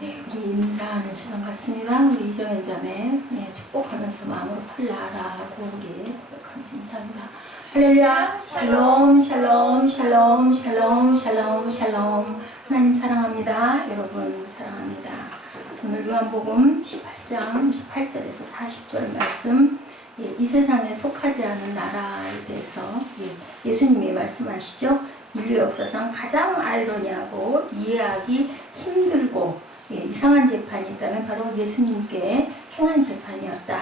네, 우리 인사하는 시간 같습니다. 우리 이정현자매 축복하면서 마음으로 팔라라고 우리 고백하면서 인사합니다. 할렐루야, 샬롬, 샬롬, 샬롬, 샬롬, 샬롬, 샬롬. 하나님 사랑합니다. 여러분 사랑합니다. 오늘 요한복음 18장 18절에서 40절 말씀, 이 세상에 속하지 않은 나라에 대해서 예수님이 말씀하시죠. 인류 역사상 가장 아이러니하고 이해하기 힘들고 이상한 재판이 있다면 바로 예수님께 행한 재판이었다.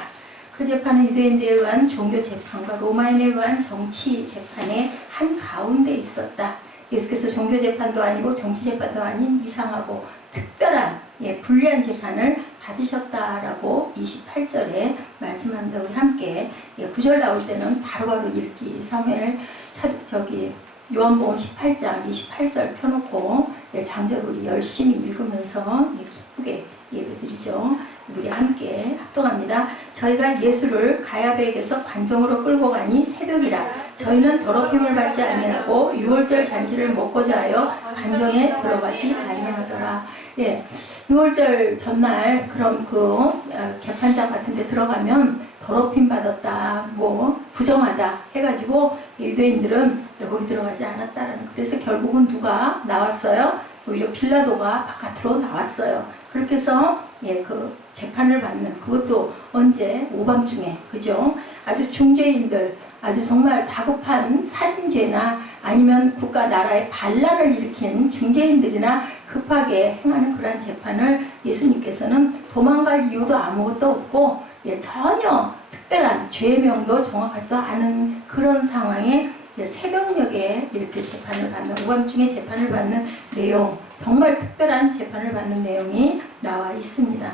그 재판은 유대인들에 의한 종교 재판과 로마인에 의한 정치 재판의 한 가운데 있었다. 예수께서 종교 재판도 아니고 정치 재판도 아닌 이상하고 특별한 불리한 재판을 받으셨다라고 28절에 말씀합니다. 우리 함께 9절 나올 때는 바로바로 읽기. 사무엘 요한복음 18장 28절 펴놓고 장절 우리 열심히 읽으면서 기쁘게 예배드리죠. 우리 함께 합동합니다. 저희가 예수를 가야백에서 관정으로 끌고 가니 새벽이라 저희는 더럽힘을 받지 아니하고 유월절 잔치를 먹고자 하여 관정에 들어가지 아니하더라. 유월절 전날 그런 개판장 같은 데 들어가면 더럽힘 받았다, 부정하다 해가지고 유대인들은 거기 들어가지 않았다라는. 그래서 결국은 누가 나왔어요? 오히려 빌라도가 바깥으로 나왔어요. 그렇게 해서 그 재판을 받는, 그것도 언제? 오밤중에, 그죠? 아주 중죄인들, 아주 정말 다급한 살인죄나 아니면 국가 나라의 반란을 일으킨 중죄인들이나 급하게 행하는 그러한 재판을 예수님께서는 도망갈 이유도 아무것도 없고 전혀 특별한 죄명도 정확하지도 않은 그런 상황에 새벽녘에 이렇게 재판을 받는, 오밤중에 재판을 받는 내용, 정말 특별한 재판을 받는 내용이 나와 있습니다.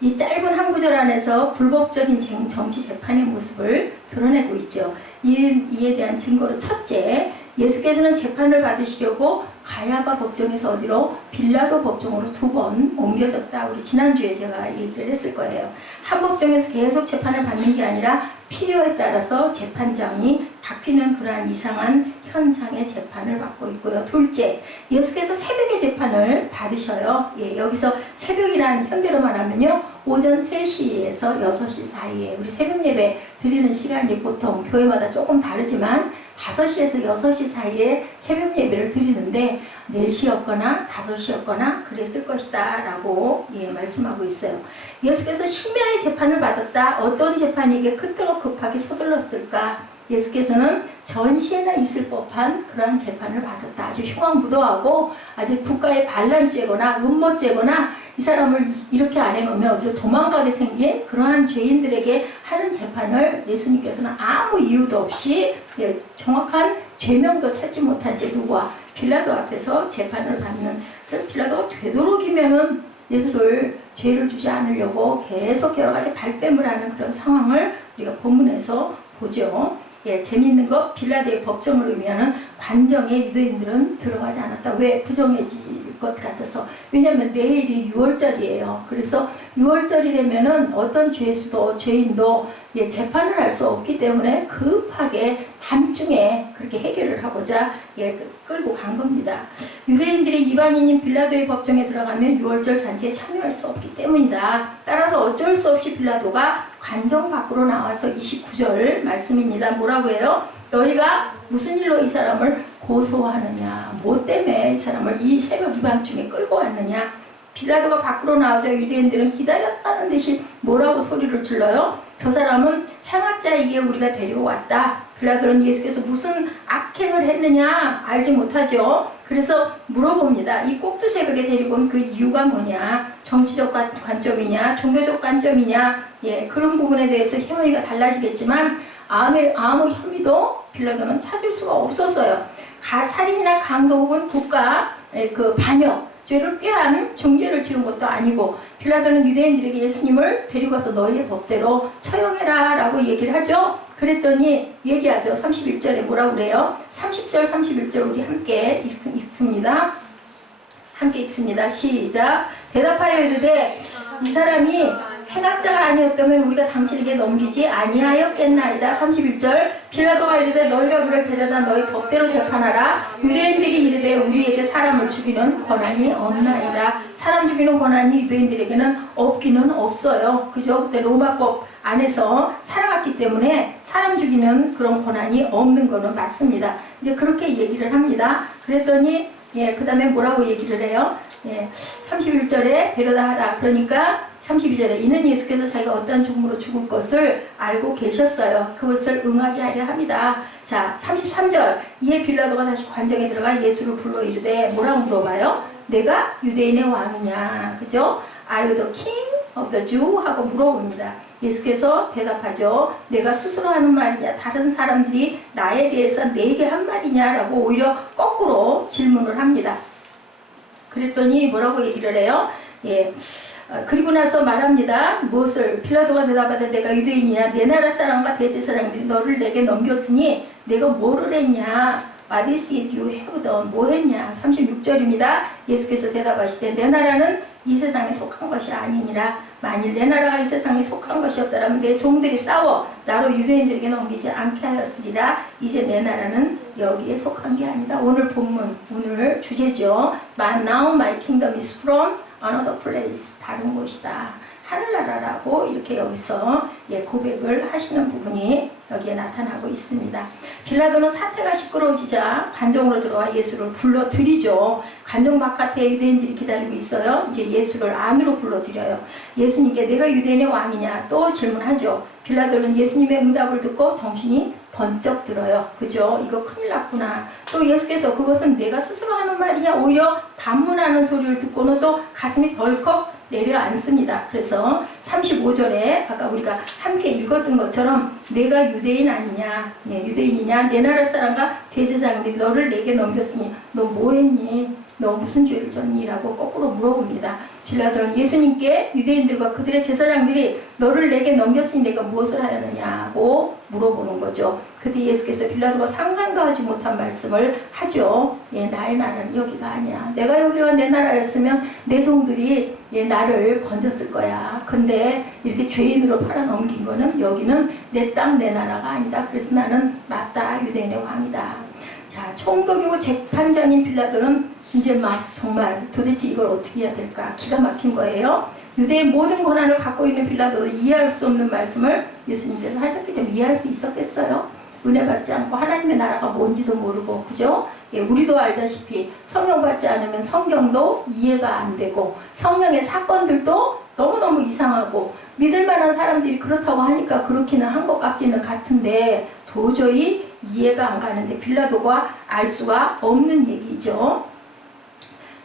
이 짧은 한 구절 안에서 불법적인 정치 재판의 모습을 드러내고 있죠. 이에 대한 증거로 첫째, 예수께서는 재판을 받으시려고 가야바 법정에서 어디로? 빌라도 법정으로 2번 옮겨졌다. 우리 지난주에 제가 얘기를 했을 거예요. 한 법정에서 계속 재판을 받는 게 아니라 필요에 따라서 재판장이 바뀌는 그러한 이상한 현상의 재판을 받고 있고요. 둘째, 예수께서 새벽에 재판을 받으셔요. 여기서 새벽이란 현대로 말하면요, 오전 3시에서 6시 사이에, 우리 새벽 예배 드리는 시간이 보통 교회마다 조금 다르지만 5시에서 6시 사이에 새벽 예배를 드리는데 4시였거나 5시였거나 그랬을 것이다 라고 말씀하고 있어요. 예수께서 심야의 재판을 받았다. 어떤 재판이기에 그토록 급하게 서둘렀을까? 예수께서는 전시에나 있을 법한 그러한 재판을 받았다. 아주 흉악무도하고 아주 국가의 반란죄거나 음모죄거나 이 사람을 이렇게 안 해놓으면 어디로 도망가게 생긴 그러한 죄인들에게 하는 재판을 예수님께서는 아무 이유도 없이 정확한 죄명도 찾지 못한 채 누구와? 빌라도 앞에서 재판을 받는. 빌라도가 되도록이면은 예수를 죄를 주지 않으려고 계속 여러 가지 발뺌을 하는 그런 상황을 우리가 본문에서 보죠. 재미있는 거, 빌라도의 법정을 의미하는 관정에 유대인들은 들어가지 않았다. 왜? 부정해질 것 같아서. 왜냐하면 내일이 유월절이에요. 그래서 유월절이 되면은 어떤 죄인도 재판을 할 수 없기 때문에 급하게 밤중에 그렇게 해결을 하고자 끌고 간 겁니다. 유대인들이 이방인인 빌라도의 법정에 들어가면 유월절 잔치에 참여할 수 없기 때문이다. 따라서 어쩔 수 없이 빌라도가 관정 밖으로 나와서 29절 말씀입니다. 뭐라고 해요? 너희가 무슨 일로 이 사람을 고소하느냐? 뭐 때문에 이 사람을 이 새벽 이밤중에 끌고 왔느냐? 빌라도가 밖으로 나오자 유대인들은 기다렸다는 듯이 뭐라고 소리를 질러요? 저 사람은 행악자에게 우리가 데리고 왔다. 빌라도는 예수께서 무슨 악행을 했느냐 알지 못하죠. 그래서 물어봅니다. 이 꼭두 새벽에 데리고 온 그 이유가 뭐냐? 정치적 관점이냐? 종교적 관점이냐? 그런 부분에 대해서 혐의가 달라지겠지만 아무 혐의도 빌라도는 찾을 수가 없었어요. 살인이나 강도 혹은 국가 반역, 죄를 꾀한 중죄를 지은 것도 아니고 빌라도는 유대인들에게 예수님을 데리고 가서 너희의 법대로 처형해라 라고 얘기를 하죠. 그랬더니 얘기하죠. 31절에 뭐라고 그래요? 30절 31절 우리 함께 읽습니다. 함께 읽습니다. 시작. 대답하여 이르되 이 사람이 행악자가 아니었다면 우리가 당신에게 넘기지 아니하였겠나이다. 31절 빌라도가 이르되 너희가 그를 데려다 너희 법대로 재판하라. 유대인들이 이르되 우리에게 사람을 죽이는 권한이 없나이다. 사람 죽이는 권한이 유대인들에게는 없기는 없어요. 그죠? 그때 로마법 안에서 살아왔기 때문에 사람 죽이는 그런 권한이 없는 거는 맞습니다. 이제 그렇게 얘기를 합니다. 그랬더니 그 다음에 뭐라고 얘기를 해요? 31절에 데려다 하라. 그러니까 32절에 이는 예수께서 자기가 어떠한 죽음으로 죽을 것을 알고 계셨어요. 그것을 응하게 하려 합니다. 자, 33절 이에 빌라도가 다시 관정에 들어가 예수를 불러 이르되 뭐라고 물어봐요? 내가 유대인의 왕이냐? 그죠? Are you the king of the Jew? 하고 물어봅니다. 예수께서 대답하죠. 내가 스스로 하는 말이냐? 다른 사람들이 나에 대해서 내게 한 말이냐라고 오히려 거꾸로 질문을 합니다. 그랬더니 뭐라고 얘기를 해요? 그리고 나서 말합니다. 무엇을? 빌라도가 대답하되 내가 유대인이냐? 내 나라 사람과 대제사장들이 너를 내게 넘겼으니 내가 뭐를 했냐? What is it you have done? 뭐 했냐? 36절입니다. 예수께서 대답하시되 내 나라는 이 세상에 속한 것이 아니니라. 만일 내 나라가 이 세상에 속한 것이었더라면 내 종들이 싸워 나로 유대인들에게 넘기지 않게 하였으리라. 이제 내 나라는 여기에 속한 게 아니다. 오늘 본문, 오늘 주제죠. But now my kingdom is from another place. 다른 곳이다. 하늘나라라고 이렇게 여기서 고백을 하시는 부분이 여기에 나타나고 있습니다. 빌라도는 사태가 시끄러워지자 관정으로 들어와 예수를 불러들이죠. 관정 바깥에 유대인들이 기다리고 있어요. 이제 예수를 안으로 불러들여요. 예수님께 내가 유대인의 왕이냐 또 질문하죠. 빌라도는 예수님의 응답을 듣고 정신이 번쩍 들어요. 그죠? 이거 큰일 났구나. 또 예수께서 그것은 내가 스스로 하는 말이냐 오히려 반문하는 소리를 듣고는 또 가슴이 덜컥 내려앉습니다. 그래서 35절에 아까 우리가 함께 읽었던 것처럼 내가 유대인 아니냐, 유대인이냐, 내 나라 사람과 대제사장들이 너를 내게 넘겼으니 너 뭐했니? 너 무슨 죄를 졌니? 라고 거꾸로 물어봅니다. 빌라도는 예수님께 유대인들과 그들의 제사장들이 너를 내게 넘겼으니 내가 무엇을 하였느냐고 물어보는 거죠. 그때 예수께서 빌라도가 상상도 하지 못한 말씀을 하죠. 나의 나라는 여기가 아니야. 내가 여기가 내 나라였으면 내 종들이 나를 건졌을 거야. 근데 이렇게 죄인으로 팔아넘긴 거는 여기는 내 땅, 내 나라가 아니다. 그래서 나는 맞다. 유대인의 왕이다. 자, 총독이고 재판장인 빌라도는 이제 막 정말 도대체 이걸 어떻게 해야 될까? 기가 막힌 거예요. 유대의 모든 권한을 갖고 있는 빌라도도 이해할 수 없는 말씀을 예수님께서 하셨기 때문에 이해할 수 있었겠어요? 은혜 받지 않고 하나님의 나라가 뭔지도 모르고, 그죠? 우리도 알다시피 성령 받지 않으면 성경도 이해가 안 되고 성령의 사건들도 너무너무 이상하고 믿을 만한 사람들이 그렇다고 하니까 그렇기는 한 것 같기는 같은데 도저히 이해가 안 가는데 빌라도가 알 수가 없는 얘기죠.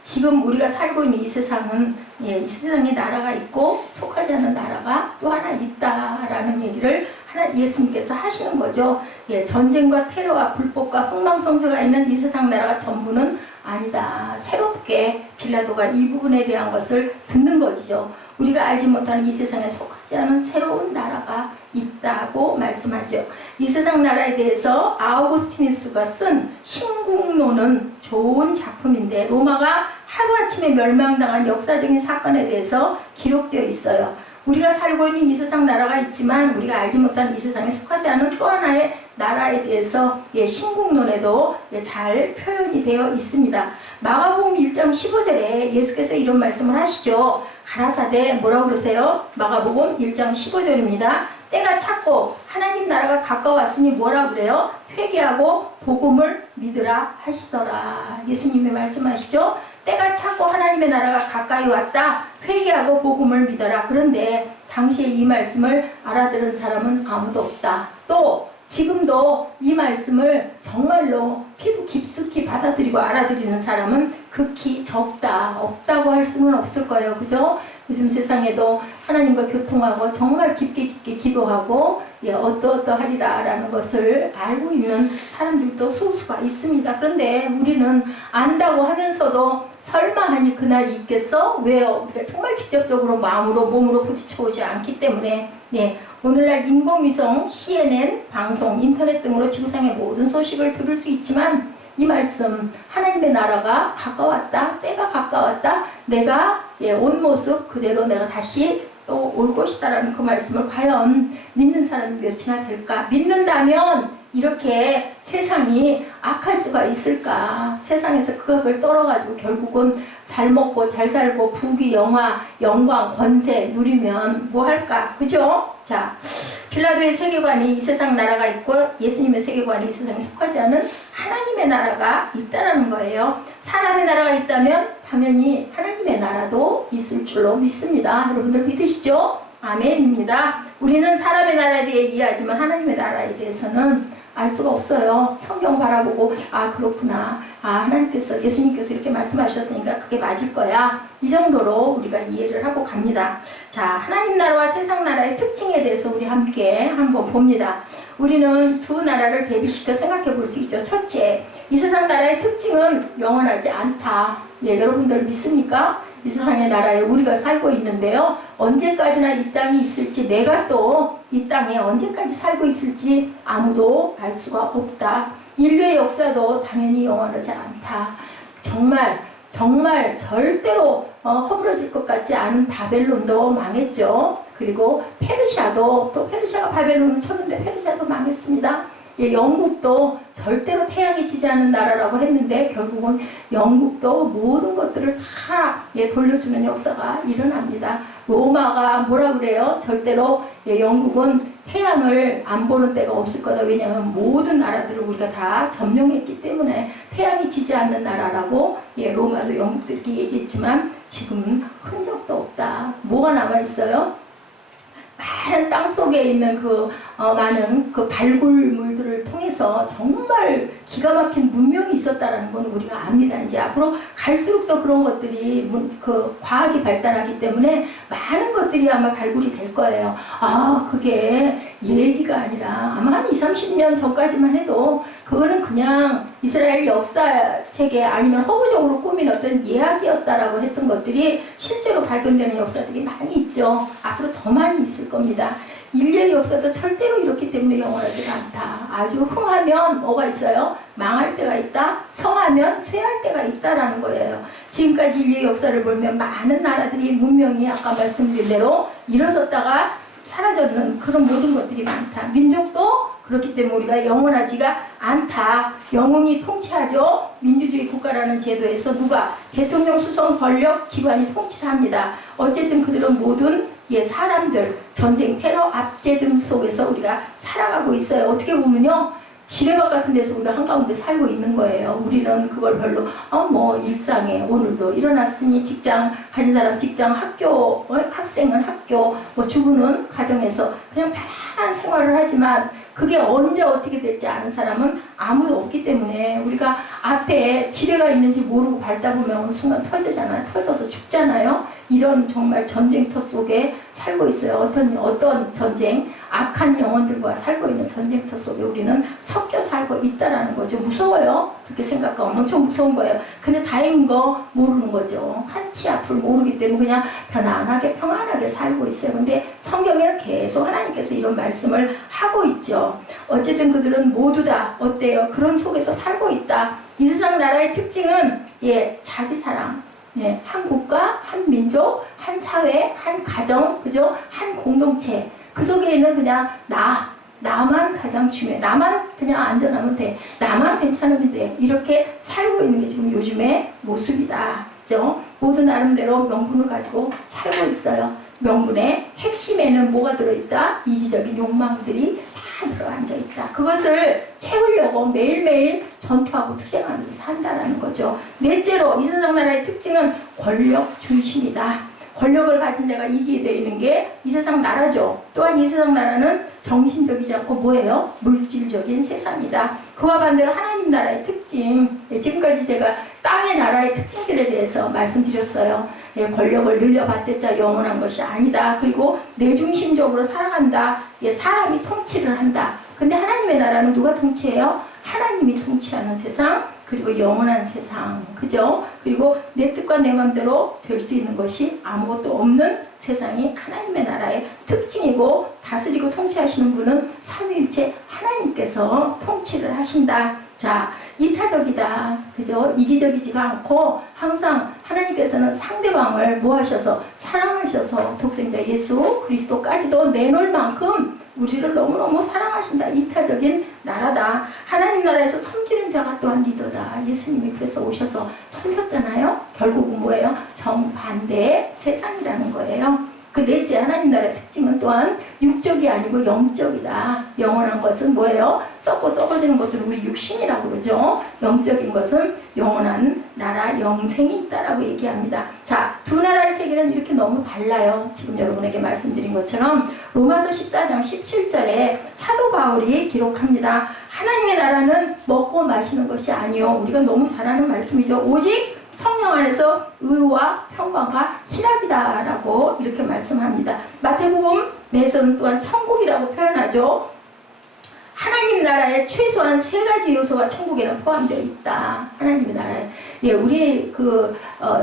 지금 우리가 살고 있는 이 세상은 이 세상에 나라가 있고 속하지 않은 나라가 또 하나 있다라는 얘기를 예수님께서 하시는 거죠. 전쟁과 테러와 불법과 흥망성쇠가 있는 이 세상 나라가 전부는 아니다. 새롭게 빌라도가 이 부분에 대한 것을 듣는 거죠. 우리가 알지 못하는 이 세상에 속하지 않은 새로운 나라가 있다고 말씀하죠. 이 세상 나라에 대해서 아우구스티누스가 쓴 신국론은 좋은 작품인데 로마가 하루아침에 멸망당한 역사적인 사건에 대해서 기록되어 있어요. 우리가 살고 있는 이 세상 나라가 있지만 우리가 알지 못하는 이 세상에 속하지 않은 또 하나의 나라에 대해서 신국론에도 잘 표현이 되어 있습니다. 마가복음 1장 15절에 예수께서 이런 말씀을 하시죠. 가라사대 뭐라고 그러세요? 마가복음 1장 15절입니다. 때가 찼고 하나님 나라가 가까웠으니 뭐라 그래요? 회개하고 복음을 믿으라 하시더라. 예수님이 말씀하시죠. 때가 찼고 하나님의 나라가 가까이 왔다. 회개하고 복음을 믿어라. 그런데 당시에 이 말씀을 알아들은 사람은 아무도 없다. 또 지금도 이 말씀을 정말로 피부 깊숙이 받아들이고 알아들이는 사람은 극히 적다. 없다고 할 수는 없을 거예요. 그죠? 요즘 세상에도 하나님과 교통하고 정말 깊게 기도하고 어떠하리라 라는 것을 알고 있는 사람들도 소수가 있습니다. 그런데 우리는 안다고 하면서도 설마 하니 그날이 있겠어? 왜요? 우리가 정말 직접적으로 마음으로 몸으로 부딪혀오지 않기 때문에 오늘날 인공위성, CNN, 방송, 인터넷 등으로 지구상의 모든 소식을 들을 수 있지만 이 말씀 하나님의 나라가 가까웠다. 때가 가까웠다. 내가 온 모습 그대로 내가 다시 또 올 것이다라는 그 말씀을 과연 믿는 사람이 몇이나 될까? 믿는다면 이렇게 세상이 악할 수가 있을까? 세상에서 그걸 떨어가지고 결국은 잘 먹고 잘 살고 부귀 영화 영광 권세 누리면 뭐 할까? 그죠? 자, 빌라도의 세계관이 이 세상 나라가 있고 예수님의 세계관이 이 세상에 속하지 않은 하나님의 나라가 있다라는 거예요. 사람의 나라가 있다면 당연히 하나님의 나라도 있을 줄로 믿습니다. 여러분들 믿으시죠? 아멘입니다. 우리는 사람의 나라에 대해 이해하지만 하나님의 나라에 대해서는 알 수가 없어요. 성경 바라보고 아 그렇구나. 아 하나님께서 예수님께서 이렇게 말씀하셨으니까 그게 맞을 거야. 이 정도로 우리가 이해를 하고 갑니다. 자, 하나님 나라와 세상 나라의 특징에 대해서 우리 함께 한번 봅니다. 우리는 두 나라를 대비시켜 생각해 볼 수 있죠. 첫째, 이 세상 나라의 특징은 영원하지 않다. 예, 여러분들 믿습니까? 이 세상의 나라에 우리가 살고 있는데요. 언제까지나 이 땅이 있을지, 내가 또 이 땅에 언제까지 살고 있을지 아무도 알 수가 없다. 인류의 역사도 당연히 영원하지 않다. 정말 절대로 허물어질 것 같지 않은 바벨론도 망했죠. 그리고 페르시아도, 또 페르시아가 바벨론을 쳤는데 페르시아도 망했습니다. 예, 영국도 절대로 태양이 지지 않는 나라라고 했는데 결국은 영국도 모든 것들을 다 돌려주는 역사가 일어납니다. 로마가 뭐라 그래요? 절대로 영국은 태양을 안 보는 때가 없을 거다. 왜냐하면 모든 나라들을 우리가 다 점령했기 때문에 태양이 지지 않는 나라라고 로마도 영국도 이렇게 얘기했지만 지금은 흔적도 없다. 뭐가 남아있어요? 많은 땅 속에 있는 많은 발굴물들을 통해서 정말 기가 막힌 문명이 있었다라는 건 우리가 압니다. 이제 앞으로 갈수록 더 그런 것들이 과학이 발달하기 때문에 많은 것들이 아마 발굴이 될 거예요. 아, 그게 얘기가 아니라 아마 한 20, 30년 전까지만 해도 그거는 그냥 이스라엘 역사책에 아니면 허구적으로 꾸민 어떤 이야기였다라고 했던 것들이 실제로 발견되는 역사들이 많이 있죠. 앞으로 더 많이 있을 겁니다. 인류의 역사도 절대로 이렇기 때문에 영원하지가 않다. 아주 흥하면 뭐가 있어요? 망할 때가 있다. 성하면 쇠할 때가 있다라는 거예요. 지금까지 인류의 역사를 보면 많은 나라들이 문명이 아까 말씀드린 대로 일어섰다가 사라졌는 그런 모든 것들이 많다. 민족도 그렇기 때문에 우리가 영원하지가 않다. 영웅이 통치하죠. 민주주의 국가라는 제도에서 누가? 대통령 수성 권력 기관이 통치를 합니다. 어쨌든 그들은 모든 사람들, 전쟁, 테러, 압제 등 속에서 우리가 살아가고 있어요. 어떻게 보면요. 지뢰밭 같은 데서 우리가 한가운데 살고 있는 거예요. 우리는 그걸 별로 일상에 오늘도 일어났으니 직장 가진 사람 직장, 학교, 학생은 학교, 주부는 가정에서 그냥 편안한 생활을 하지만 그게 언제 어떻게 될지 아는 사람은 아무도 없기 때문에 우리가 앞에 지뢰가 있는지 모르고 밟다 보면 어느 순간 터지잖아요. 터져서 죽잖아요. 이런 정말 전쟁터 속에 살고 있어요. 어떤 전쟁, 악한 영혼들과 살고 있는 전쟁터 속에 우리는 섞여 살고 있다라는 거죠. 무서워요. 그렇게 생각하면 엄청 무서운 거예요. 근데 다행인 거 모르는 거죠. 한치 앞을 모르기 때문에 그냥 편안하게 평안하게 살고 있어요. 근데 성경에는 계속 하나님께서 이런 말씀을 하고 있죠. 어쨌든 그들은 모두 다 어때요? 그런 속에서 살고 있다. 이 세상 나라의 특징은 자기 사랑. 한 국가, 한 민족, 한 사회, 한 가정, 그죠? 한 공동체. 그 속에 있는 그냥 나만 가장 중요해. 나만 그냥 안전하면 돼. 나만 괜찮으면 돼. 이렇게 살고 있는 게 지금 요즘의 모습이다. 그죠? 모두 나름대로 명분을 가지고 살고 있어요. 명분의 핵심에는 뭐가 들어있다? 이기적인 욕망들이 다 들어앉아 있다. 그것을 채우려고 매일매일 전투하고 투쟁하면서 산다라는 거죠. 넷째로 이 세상 나라의 특징은 권력 중심이다. 권력을 가진 자가 이기게 되어 있는 게 이 세상 나라죠. 또한 이 세상 나라는 정신적이지 않고 뭐예요? 물질적인 세상이다. 그와 반대로 하나님 나라의 특징, 지금까지 제가 땅의 나라의 특징들에 대해서 말씀드렸어요. 권력을 늘려받댔자 영원한 것이 아니다. 그리고 내중심적으로 살아간다. 사람이 통치를 한다. 근데 하나님의 나라는 누가 통치해요? 하나님이 통치하는 세상, 그리고 영원한 세상, 그죠? 그리고 내 뜻과 내 맘대로 될 수 있는 것이 아무것도 없는 세상이 하나님의 나라의 특징이고, 다스리고 통치하시는 분은 삼위일체 하나님께서 통치를 하신다. 자, 이타적이다. 그죠? 이기적이지가 않고 항상 하나님께서는 상대방을 뭐 하셔서 사랑하셔서 독생자 예수 그리스도까지도 내놓을 만큼 우리를 너무너무 사랑하신다. 이타적인 나라다. 하나님 나라에서 섬기는 자가 또한 리더다. 예수님이 그래서 오셔서 섬겼잖아요. 결국은 뭐예요? 정반대의 세상이라는 거예요. 그 넷째 하나님 나라의 특징은 또한 육적이 아니고 영적이다. 영원한 것은 뭐예요? 썩어지는 것들을 우리 육신이라고 그러죠. 영적인 것은 영원한 나라 영생이 있다라고 얘기합니다. 자, 두 나라의 세계는 이렇게 너무 달라요. 지금 여러분에게 말씀드린 것처럼 로마서 14장 17절에 사도 바울이 기록합니다. 하나님의 나라는 먹고 마시는 것이 아니요. 우리가 너무 잘 아는 말씀이죠. 오직 성령 안에서 의와 평강과 희락이다라고 이렇게 말씀합니다. 마태복음 내에서는 또한 천국이라고 표현하죠. 하나님 나라의 최소한 3가지 요소가 천국에는 포함되어 있다. 하나님의 나라에. 예, 우리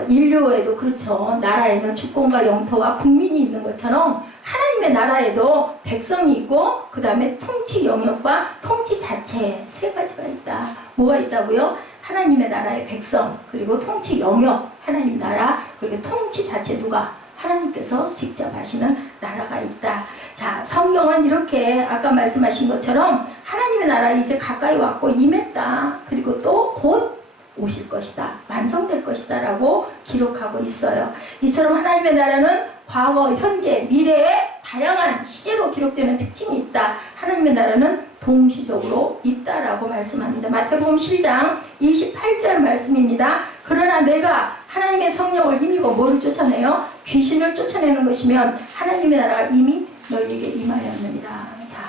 인류에도 그렇죠. 나라에는 주권과 영토와 국민이 있는 것처럼 하나님의 나라에도 백성이 있고 그 다음에 통치 영역과 통치 자체 3가지가 있다. 뭐가 있다고요? 하나님의 나라의 백성, 그리고 통치 영역, 하나님 나라, 그리고 통치 자체 누가? 하나님께서 직접 하시는 나라가 있다. 자, 성경은 이렇게 아까 말씀하신 것처럼 하나님의 나라 이제 가까이 왔고 임했다. 그리고 또 곧 오실 것이다. 완성될 것이다. 라고 기록하고 있어요. 이처럼 하나님의 나라는 과거, 현재, 미래에 다양한 시제로 기록되는 특징이 있다. 하나님의 나라는 동시적으로 있다라고 말씀합니다. 마태복음 7장 28절 말씀입니다. 그러나 내가 하나님의 성령을 힘입어 뭐를 쫓아내요? 귀신을 쫓아내는 것이면 하나님의 나라가 이미 너희에게 임하였느니라. 자,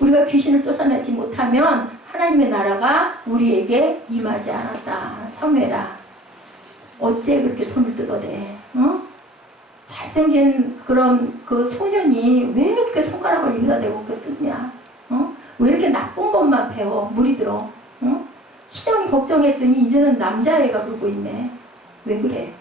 우리가 귀신을 쫓아내지 못하면 하나님의 나라가 우리에게 임하지 않았다. 사무엘아, 어째 그렇게 손을 뜯어대? 어? 잘생긴 그런 그 소년이 왜 이렇게 손가락을 입에다 대고 그 뜯냐? 어? 왜 이렇게 나쁜 것만 배워? 물이 들어. 어? 희정이 걱정했더니 이제는 남자애가 그러고 있네. 왜 그래?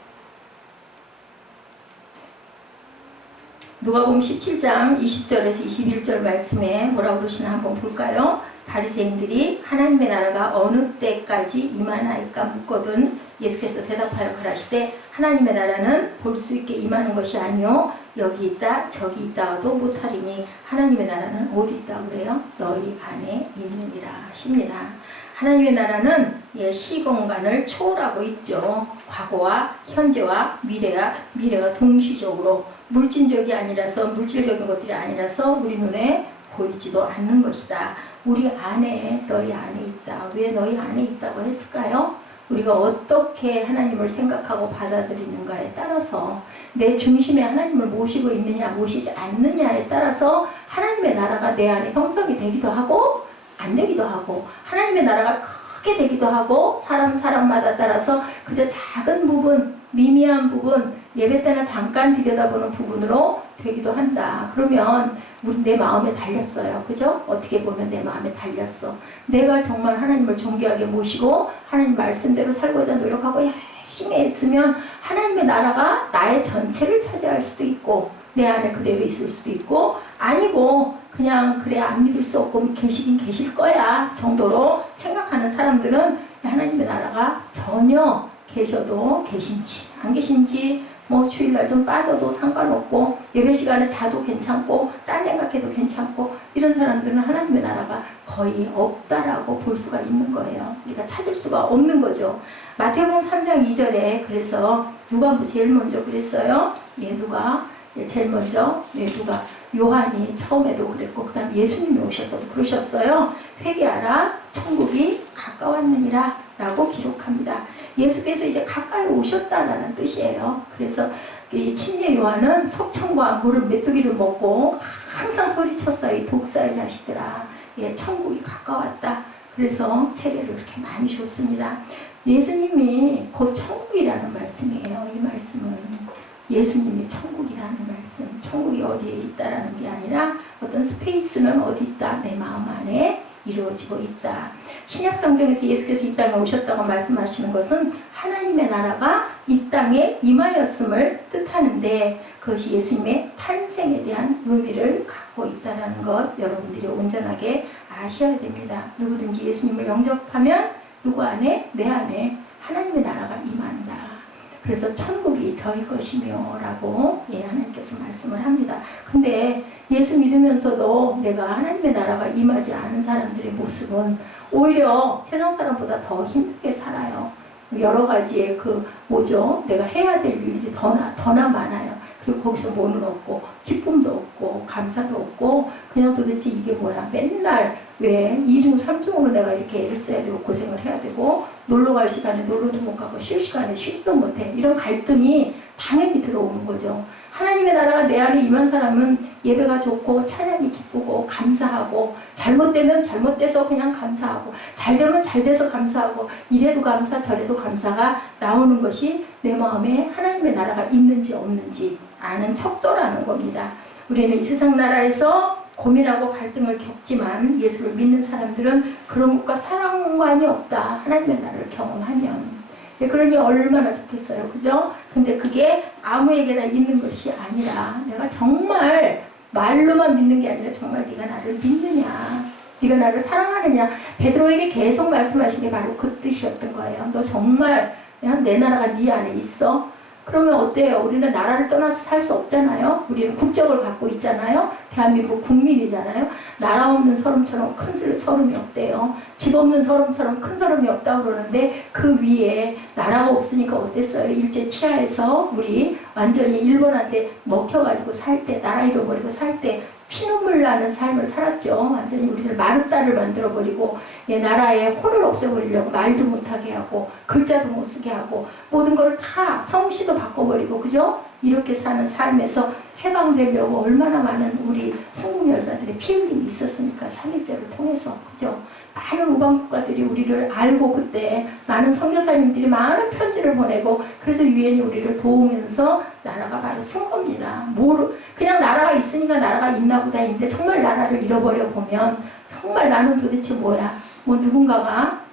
누가복음 17장 20절에서 21절 말씀에 뭐라고 그러시나 한번 볼까요? 바리새인들이 하나님의 나라가 어느 때까지 임하나이까 묻거든 예수께서 대답하여 그러시되 하나님의 나라는 볼 수 있게 임하는 것이 아니요 여기 있다 저기 있다가도 못하리니 하나님의 나라는 어디 있다 그래요? 너희 안에 있느니라 하십니다. 하나님의 나라는 시공간을 초월하고 있죠. 과거와 현재와 미래가 동시적으로 물질적이 아니라서 물질적인 것들이 아니라서 우리 눈에 보이지도 않는 것이다. 우리 안에 너희 안에 있다. 왜 너희 안에 있다고 했을까요? 우리가 어떻게 하나님을 생각하고 받아들이는가에 따라서 내 중심에 하나님을 모시고 있느냐 모시지 않느냐에 따라서 하나님의 나라가 내 안에 형성이 되기도 하고 안 되기도 하고 하나님의 나라가 크게 되기도 하고 사람마다 따라서 그저 작은 부분 미미한 부분 예배 때나 잠깐 들여다보는 부분으로 되기도 한다. 그러면 우리 내 마음에 달렸어요. 그죠? 어떻게 보면 내 마음에 달렸어. 내가 정말 하나님을 존귀하게 모시고 하나님 말씀대로 살고자 노력하고 열심히 했으면 하나님의 나라가 나의 전체를 차지할 수도 있고 내 안에 그대로 있을 수도 있고 아니고 그냥 그래 안 믿을 수 없고 계시긴 계실 거야 정도로 생각하는 사람들은 하나님의 나라가 전혀 계셔도 계신지 안 계신지 뭐 주일날 좀 빠져도 상관없고 예배 시간에 자도 괜찮고 딴 생각해도 괜찮고 이런 사람들은 하나님의 나라가 거의 없다라고 볼 수가 있는 거예요. 우리가 찾을 수가 없는 거죠. 마태복음 3장 2절에 그래서 누가 제일 먼저 그랬어요? 누가 제일 먼저 누가 요한이 처음에도 그랬고 그 다음 예수님이 오셔서도 그러셨어요. 회개하라 천국이 가까웠느니라 라고 기록합니다. 예수께서 이제 가까이 오셨다라는 뜻이에요. 그래서 이 침례 요한은 석청과 물을 메뚜기를 먹고 항상 소리쳤어요. 이 독사의 자식들아 천국이 가까웠다. 그래서 세례를 그렇게 많이 줬습니다. 예수님이 곧 천국이라는 말씀이에요. 이 말씀은 예수님이 천국이라는 말씀, 천국이 어디에 있다라는 게 아니라 어떤 스페이스는 어디 있다, 내 마음 안에 이루어지고 있다. 신약 성경에서 예수께서 이 땅에 오셨다고 말씀하시는 것은 하나님의 나라가 이 땅에 임하였음을 뜻하는데 그것이 예수님의 탄생에 대한 의미를 갖고 있다는 것 여러분들이 온전하게 아셔야 됩니다. 누구든지 예수님을 영접하면 누구 안에? 내 안에 하나님의 나라가 임한다. 그래서 천국이 저희 것이며 라고 하나님께서 말씀을 합니다. 근데 예수 믿으면서도 내가 하나님의 나라가 임하지 않은 사람들의 모습은 오히려 세상 사람보다 더 힘들게 살아요. 여러 가지의 내가 해야 될 일들이 더나 많아요. 그리고 거기서 뭐는 없고 기쁨도 없고 감사도 없고 그냥 도대체 이게 뭐야. 맨날 왜 2중 3중으로 내가 이렇게 애를 써야 되고 고생을 해야 되고 놀러 갈 시간에 놀러도 못 가고 쉴 시간에 쉬지도 못해. 이런 갈등이 당연히 들어오는 거죠. 하나님의 나라가 내 안에 임한 사람은 예배가 좋고 찬양이 기쁘고 감사하고 잘못되면 잘못돼서 그냥 감사하고 잘되면 잘돼서 감사하고 이래도 감사 저래도 감사가 나오는 것이 내 마음에 하나님의 나라가 있는지 없는지 아는 척도라는 겁니다. 우리는 이 세상 나라에서 고민하고 갈등을 겪지만 예수를 믿는 사람들은 그런 것과 상관이 없다. 하나님의 나라를 경험하면. 그러니 얼마나 좋겠어요. 그죠? 근데 그게 아무에게나 있는 것이 아니라 내가 정말 말로만 믿는 게 아니라 정말 네가 나를 믿느냐. 네가 나를 사랑하느냐. 베드로에게 계속 말씀하신 게 바로 그 뜻이었던 거예요. 너 정말 내 나라가 네 안에 있어? 그러면 어때요? 우리는 나라를 떠나서 살 수 없잖아요. 우리는 국적을 갖고 있잖아요. 대한민국 국민이잖아요. 나라 없는 서름처럼 큰 서름이 없대요. 집 없는 서름처럼 큰 서름이 없다고 그러는데 그 위에 나라가 없으니까 어땠어요? 일제 치하에서 우리 완전히 일본한테 먹혀가지고 살 때, 나라 잃어버리고 살 때 피눈물 나는 삶을 살았죠. 완전히 우리를 마르다를 만들어버리고 나라의 혼을 없애버리려고 말도 못하게 하고 글자도 못 쓰게 하고 모든 걸 다 성씨도 바꿔버리고 그죠? 이렇게 사는 삶에서 해방되려고 얼마나 많은 우리 순국 열사들의 피 흘림이 있었습니까? 3.1절을 통해서 그죠? 많은 우방국가들이 우리를 알고 그때 많은 선교사님들이 많은 편지를 보내고 그래서 유엔이 우리를 도우면서 나라가 바로 쓴 겁니다. 그냥 나라가 있으니까 나라가 있나 보다 인데 정말 나라를 잃어버려 보면 정말 나는 도대체 뭐야? 누군가가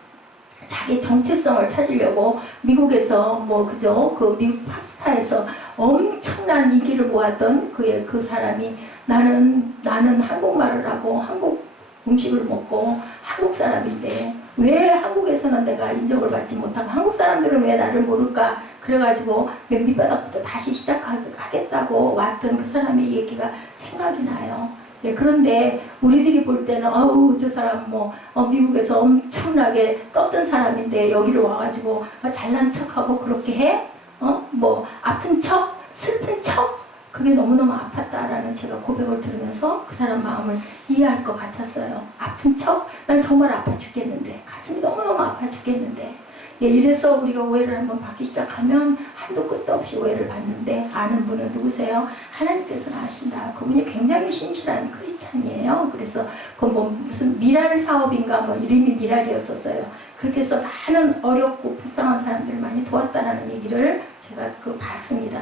자기 정체성을 찾으려고 미국에서 그죠? 그 미국 팝스타에서 엄청난 인기를 모았던 그 사람이 나는 한국말을 하고 한국 음식을 먹고 한국 사람인데 왜 한국에서는 내가 인정을 받지 못하고 한국 사람들은 왜 나를 모를까? 그래가지고 맨 밑바닥부터 다시 시작하겠다고 왔던 그 사람의 얘기가 생각이 나요. 그런데 우리들이 볼 때는 저 사람 미국에서 엄청나게 떴던 사람인데 여기로 와가지고 잘난 척하고 그렇게 해? 아픈 척? 슬픈 척? 그게 너무너무 아팠다라는 제가 고백을 들으면서 그 사람 마음을 이해할 것 같았어요. 아픈 척? 난 정말 아파 죽겠는데 가슴이 너무너무 아파 죽겠는데 이래서 우리가 오해를 한번 받기 시작하면 한도 끝도 없이 오해를 받는데 아는 분은 누구세요? 하나님께서는 아신다. 그분이 굉장히 신실한 크리스찬이에요. 그래서 무슨 미랄 사업인가 이름이 미랄이었었어요. 그렇게 해서 많은 어렵고 불쌍한 사람들을 많이 도왔다라는 얘기를 제가 봤습니다.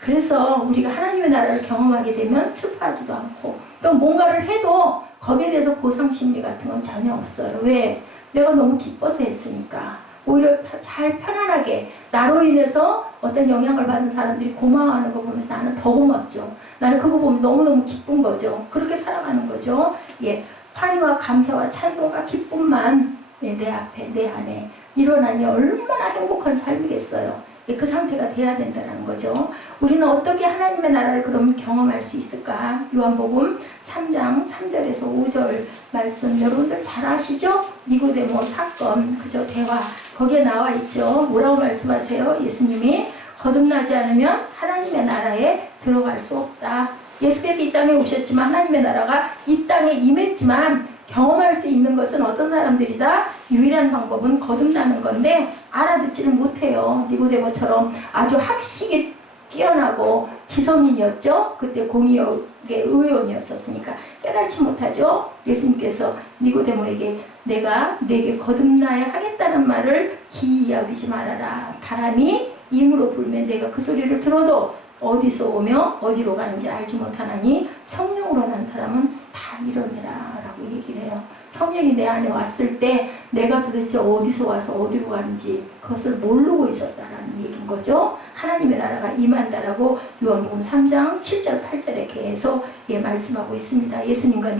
그래서 우리가 하나님의 나라를 경험하게 되면 슬퍼하지도 않고 또 뭔가를 해도 거기에 대해서 보상심리 같은 건 전혀 없어요. 왜? 내가 너무 기뻐서 했으니까. 오히려 잘 편안하게 나로 인해서 어떤 영향을 받은 사람들이 고마워하는 거 보면서 나는 더 고맙죠. 나는 그거 보면 너무너무 기쁜 거죠. 그렇게 살아가는 거죠. 환희와 감사와 찬송과 기쁨만 내 앞에 내 안에 일어나니 얼마나 행복한 삶이겠어요. 그 상태가 돼야 된다는 거죠. 우리는 어떻게 하나님의 나라를 그럼 경험할 수 있을까? 요한복음 3장 3절에서 5절 말씀 여러분들 잘 아시죠? 니고데모 사건 그죠? 대화 거기에 나와 있죠. 뭐라고 말씀하세요? 예수님이 거듭나지 않으면 하나님의 나라에 들어갈 수 없다. 예수께서 이 땅에 오셨지만 하나님의 나라가 이 땅에 임했지만 경험할 수 있는 것은 어떤 사람들이다? 유일한 방법은 거듭나는 건데 알아듣지를 못해요. 니고데모처럼 아주 학식이 뛰어나고 지성인이었죠. 그때 공의역의 의원이었었으니까 깨달지 못하죠. 예수님께서 니고데모에게 내가 네게 거듭나야 하겠다는 말을 기이 여기지 말아라. 바람이 임으로 불면 내가 그 소리를 들어도 어디서 오며 어디로 가는지 알지 못하나니 성령으로 난 사람은 다 이러니라 라고 얘기를 해요. 성령이 내 안에 왔을 때 내가 도대체 어디서 와서 어디로 가는지 그것을 모르고 있었다라는 얘기인 거죠. 하나님의 나라가 임한다라고 요한복음 3장 7절 8절에 계속 말씀하고 있습니다. 예수님과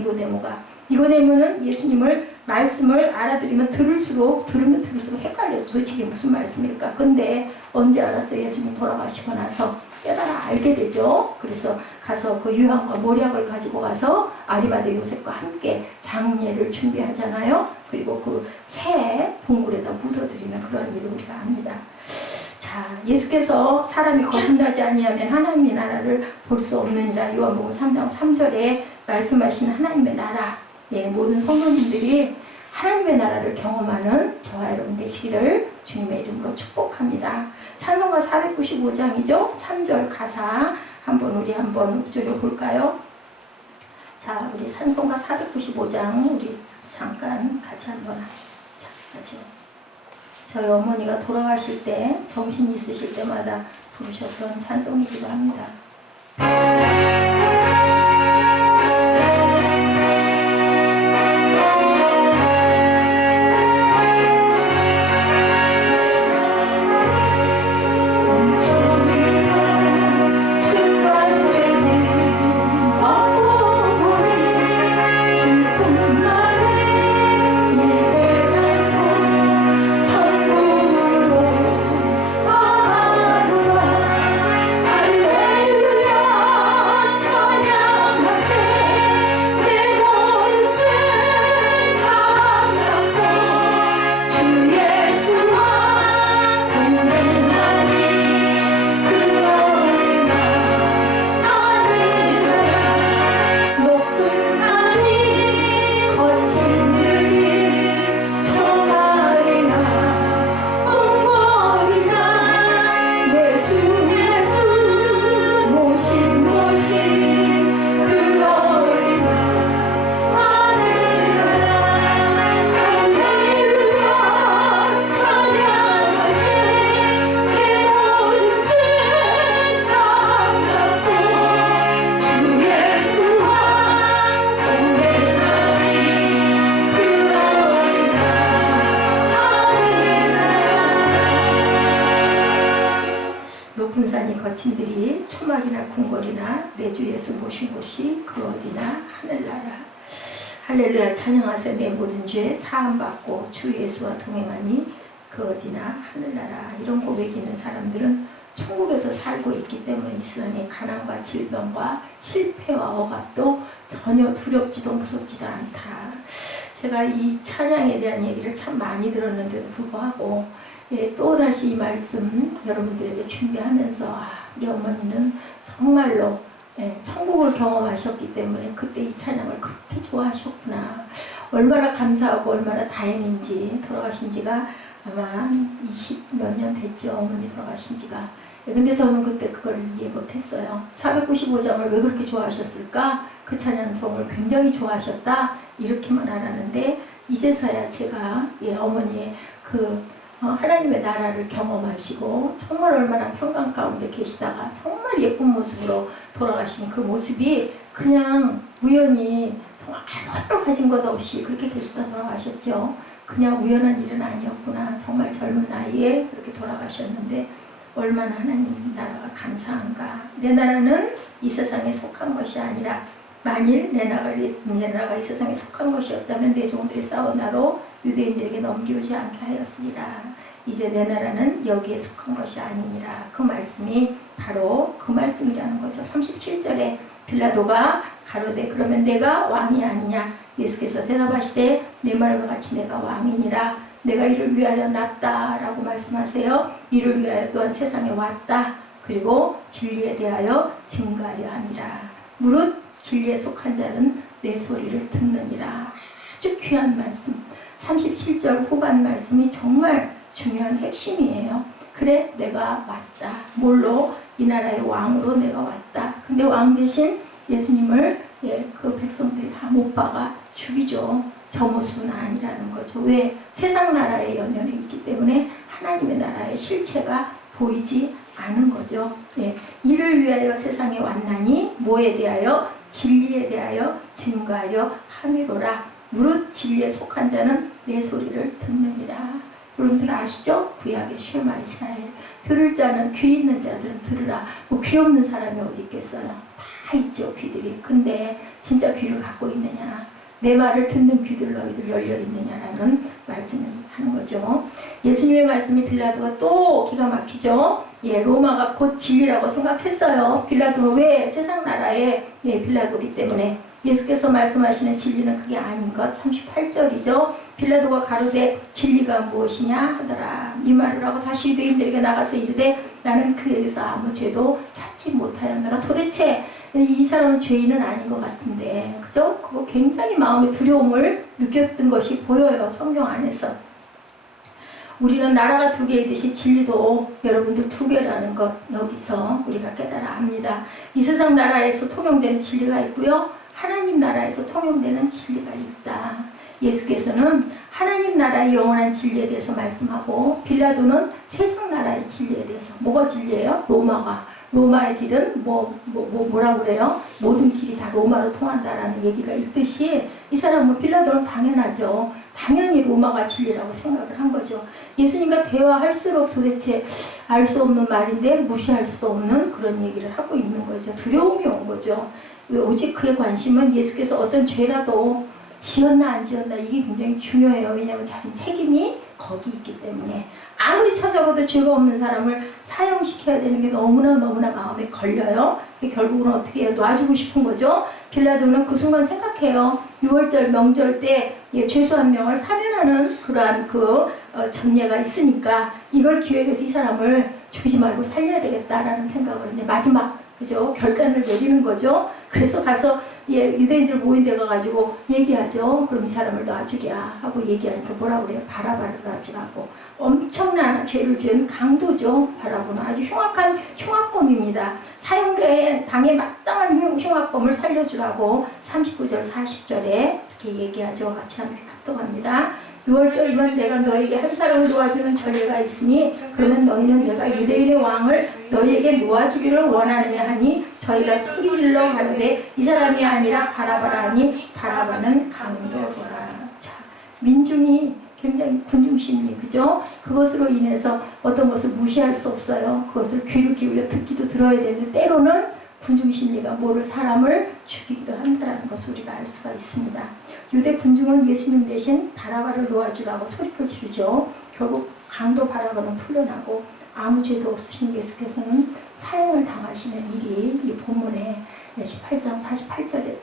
니고데모는 예수님을 말씀을 알아들으면 들을수록 헷갈려서 도대체 무슨 말씀일까? 근데 언제 알았어요? 예수님 돌아가시고 나서 깨달아 알게 되죠. 그래서 가서 그 유황과 모략을 가지고 가서 아리마대 요셉과 함께 장례를 준비하잖아요. 그리고 그 새 동굴에다 묻어드리는 그런 일을 우리가 압니다. 자, 예수께서 사람이 거듭나지 아니하면 하나님의 나라를 볼 수 없느니라 요한복음 3장 3절에 말씀하신 하나님의 나라, 모든 성도님들이 하나님의 나라를 경험하는 저와 여러분 되시기를 주님의 이름으로 축복합니다. 찬송가 495장이죠. 3절 가사 우리 한번 읊조려 볼까요? 자, 우리 찬송가 495장 우리 잠깐 같이 한번 하죠. 저희 어머니가 돌아가실 때 정신이 있으실 때마다 부르셨던 찬송이기도 합니다. 높은 산이 거친들이 초막이나 궁궐이나 내 주 예수 모신 곳이 그 어디나 하늘나라. 할렐루야. 찬양하세. 내 모든 죄 사함받고 주 예수와 동행하니 그 어디나 하늘나라. 이런 고백 있는 사람들은 천국에서 살고 있기 때문에 이 세상의 가난과 질병과 실패와 억압도 전혀 두렵지도 무섭지도 않다. 제가 이 찬양에 대한 얘기를 참 많이 들었는데도 불구하고 또다시 이 말씀 여러분들에게 준비하면서 우리 어머니는 정말로 천국을 경험하셨기 때문에 그때 이 찬양을 그렇게 좋아하셨구나. 얼마나 감사하고 얼마나 다행인지. 돌아가신 지가 아마 20몇 년 됐죠. 어머니 돌아가신 지가. 근데 저는 그때 그걸 이해 못했어요. 495장을 왜 그렇게 좋아하셨을까? 그 찬양송을 굉장히 좋아하셨다. 이렇게만 알았는데 이제서야 제가 어머니의 하나님의 나라를 경험하시고 정말 얼마나 평강 가운데 계시다가 정말 예쁜 모습으로 돌아가신 그 모습이 그냥 우연히 정말 아무것도 가진 것 없이 그렇게 계시다 돌아가셨죠. 그냥 우연한 일은 아니었구나. 정말 젊은 나이에 그렇게 돌아가셨는데 얼마나 하나님 나라가 감사한가. 내 나라는 이 세상에 속한 것이 아니라 만일 내 나라가 이 세상에 속한 것이었다면 내 종들이 싸운 나로 유대인들에게 넘기지 않게 하였으리라. 이제 내 나라는 여기에 속한 것이 아니니라. 그 말씀이 바로 그 말씀이라는 거죠. 37절에 빌라도가 가로되 그러면 내가 왕이 아니냐. 예수께서 대답하시되 내 말과 같이 내가 왕이니라. 내가 이를 위하여 났다 라고 말씀하세요. 이를 위하여 또한 세상에 왔다. 그리고 진리에 대하여 증거하려 함이라. 무릇 진리에 속한 자는 내 소리를 듣느니라. 아주 귀한 말씀. 37절 후반 말씀이 정말 중요한 핵심이에요. 그래 내가 왔다. 뭘로? 이 나라의 왕으로 내가 왔다. 근데 왕 대신 예수님을 그 백성들이 다 못 박아 죽이죠. 저 모습은 아니라는 거죠. 왜? 세상 나라의 연연에 있기 때문에 하나님의 나라의 실체가 보이지 않은 거죠. 이를 위하여 세상에 왔나니 뭐에 대하여? 진리에 대하여 증거하려 함이로라. 무릇 진리에 속한 자는 내 소리를 듣느니라. 여러분들 아시죠? 구약의 쉐마 이스라엘. 들을 자는 귀 있는 자들은 들으라. 뭐 귀 없는 사람이 어디 있겠어요? 다 있죠, 귀들이. 근데 진짜 귀를 갖고 있느냐? 내 말을 듣는 귀들 너희들 열려 있느냐라는 말씀을 하는 거죠. 예수님의 말씀이 빌라도가 또 기가 막히죠. 예, 로마가 곧 진리라고 생각했어요. 빌라도는 왜? 세상 나라의 빌라도기 때문에. 예수께서 말씀하시는 진리는 그게 아닌 것. 38절이죠. 빌라도가 가로되 진리가 무엇이냐 하더라. 이 말을 하고 다시 유대인들에게 나가서 이르되 나는 그에게서 아무 죄도 찾지 못하였노라. 도대체 이 사람은 죄인은 아닌 것 같은데, 그죠? 그거 굉장히 마음의 두려움을 느꼈던 것이 보여요, 성경 안에서. 우리는 나라가 두 개이듯이 진리도 여러분들 두 개라는 것 여기서 우리가 깨달아 압니다. 이 세상 나라에서 통용되는 진리가 있고요, 하나님 나라에서 통용되는 진리가 있다. 예수께서는 하나님 나라의 영원한 진리에 대해서 말씀하고, 빌라도는 세상 나라의 진리에 대해서. 뭐가 진리예요? 로마의 길은 뭐라고 그래요? 모든 길이 다 로마로 통한다라는 얘기가 있듯이, 이 사람은 빌라도는 당연하죠. 당연히 로마가 진리라고 생각을 한 거죠. 예수님과 대화할수록 도대체 알 수 없는 말인데 무시할 수도 없는 그런 얘기를 하고 있는 거죠. 두려움이 온 거죠. 오직 그의 관심은 예수께서 어떤 죄라도 지었나 안 지었나, 이게 굉장히 중요해요. 왜냐하면 자기 책임이 거기 있기 때문에. 아무리 찾아봐도 죄가 없는 사람을 사형시켜야 되는 게 너무나 마음에 걸려요. 결국은 어떻게 해요? 놔주고 싶은 거죠. 빌라도는 그 순간 생각해요. 6월절 명절 때 죄수 한 명을 사면하는 그러한 전례가 있으니까 이걸 기회로 해서 이 사람을 죽이지 말고 살려야 되겠다라는 생각을 이제 마지막, 그죠? 결단을 내리는 거죠. 그래서 가서 유대인들 모인 데 가가지고 얘기하죠. 그럼 이 사람을 놔주랴 하고 얘기하니까 뭐라고 그래요? 바라바를 놔주라고. 엄청난 죄를 지은 강도죠. 바라보는 아주 흉악한 흉악범입니다. 사형대에 당에 마땅한 흉악범을 살려주라고 39절 40절에 이렇게 얘기하죠. 같이 함께 합독합니다. 6월절이면 내가 너에게 한 사람을 놓아주는 전례가 있으니 그러면 너희는 내가 유대인의 왕을 너희에게 놓아주기를 원하느냐 하니 저희가 소리질러 가는데 이 사람이 아니라 바라바라 하니 바라바는 강도더라. 자, 민중이 굉장히 군중심리, 그죠? 그것으로 인해서 어떤 것을 무시할 수 없어요. 그것을 귀를 기울여 듣기도 들어야 되는데 때로는 군중심리가 사람을 죽이기도 한다는 것을 우리가 알 수가 있습니다. 유대 군중은 예수님 대신 바라바를 놓아주라고 소리를 지르죠. 결국 강도 바라바는 풀려나고 아무 죄도 없으신 예수께서는 사형을 당하시는 일이 이 본문에 18장 48절에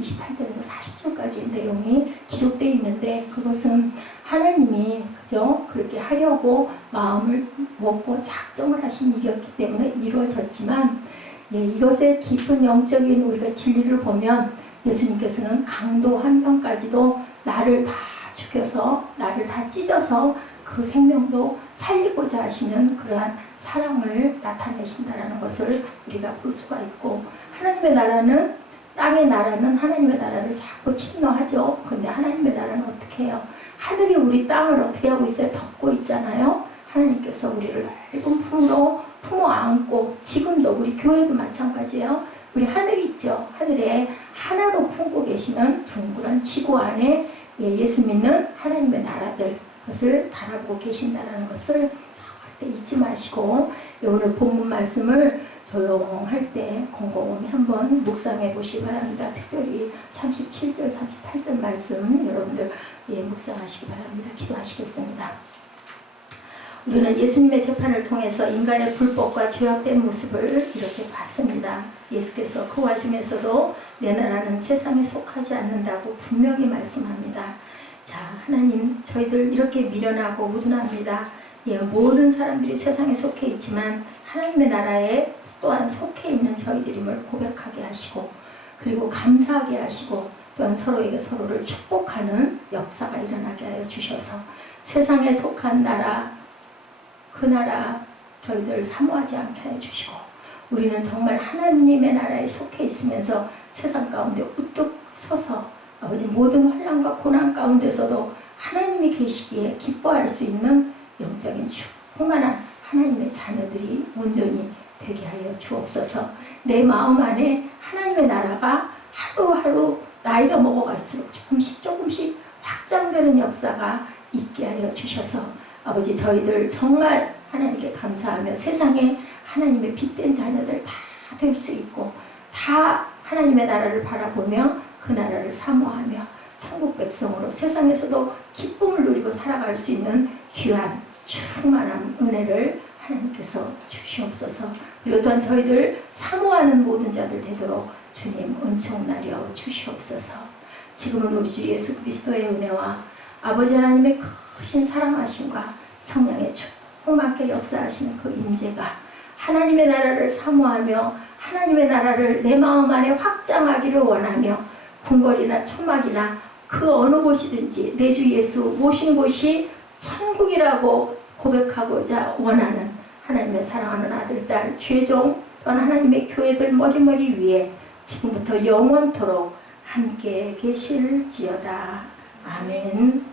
28절에서 40절까지 내용이 기록되어 있는데, 그것은 하나님이 그죠? 그렇게 하려고 마음을 먹고 작정을 하신 일이었기 때문에 이루어졌지만, 이것의 깊은 영적인 우리가 진리를 보면 예수님께서는 강도 한 명까지도 나를 다 죽여서 나를 다 찢어서 그 생명도 살리고자 하시는 그러한 사랑을 나타내신다는 것을 우리가 볼 수가 있고, 하나님의 나라는, 땅의 나라는 하나님의 나라를 자꾸 침노하죠. 근데 하나님의 나라는 어떻게 해요? 하늘이 우리 땅을 어떻게 하고 있어요? 덮고 있잖아요. 하나님께서 우리를 넓은 품으로 품어 안고, 지금도 우리 교회도 마찬가지예요. 우리 하늘 있죠. 하늘에 하나로 품고 계시는 둥그런 지구 안에 예수 믿는 하나님의 나라들, 그것을 바라보고 계신다는 것을 절대 잊지 마시고, 오늘 본문 말씀을 조용할 때 곰곰이 한번 묵상해 보시기 바랍니다. 특별히 37절, 38절 말씀 여러분들 묵상하시기 바랍니다. 기도하시겠습니다. 우리는 예수님의 재판을 통해서 인간의 불법과 죄악된 모습을 이렇게 봤습니다. 예수께서 그 와중에서도 내 나라는 세상에 속하지 않는다고 분명히 말씀합니다. 자, 하나님, 저희들 이렇게 미련하고 우둔합니다. 모든 사람들이 세상에 속해 있지만 하나님의 나라에 또한 속해 있는 저희들임을 고백하게 하시고, 그리고 감사하게 하시고, 또한 서로에게 서로를 축복하는 역사가 일어나게 하여 주셔서 세상에 속한 나라, 그 나라 저희들 사모하지 않게 하여 주시고, 우리는 정말 하나님의 나라에 속해 있으면서 세상 가운데 우뚝 서서 아버지 모든 환난과 고난 가운데서도 하나님이 계시기에 기뻐할 수 있는 영적인 충만한 하나님의 자녀들이 온전히 되게 하여 주옵소서. 내 마음 안에 하나님의 나라가 하루하루 나이가 먹어갈수록 조금씩 확장되는 역사가 있게 하여 주셔서 아버지 저희들 정말 하나님께 감사하며 세상에 하나님의 빛된 자녀들 다 될 수 있고 다 하나님의 나라를 바라보며 그 나라를 사모하며 천국 백성으로 세상에서도 기쁨을 누리고 살아갈 수 있는 귀한 충만한 은혜를 하나님께서 주시옵소서. 그리고 또한 저희들 사모하는 모든 자들 되도록 주님 은총 나려 주시옵소서. 지금은 우리 주 예수 그리스도의 은혜와 아버지 하나님의 크신 사랑하심과 성령의 충만하게 역사하시는 그 임재가 하나님의 나라를 사모하며 하나님의 나라를 내 마음 안에 확장하기를 원하며 궁궐이나 초막이나 그 어느 곳이든지 내 주 예수 모신 곳이 천국이라고 고백하고자 원하는 하나님의 사랑하는 아들, 딸, 죄종 또한 하나님의 교회들 머리머리 위에 지금부터 영원토록 함께 계실지어다. 아멘.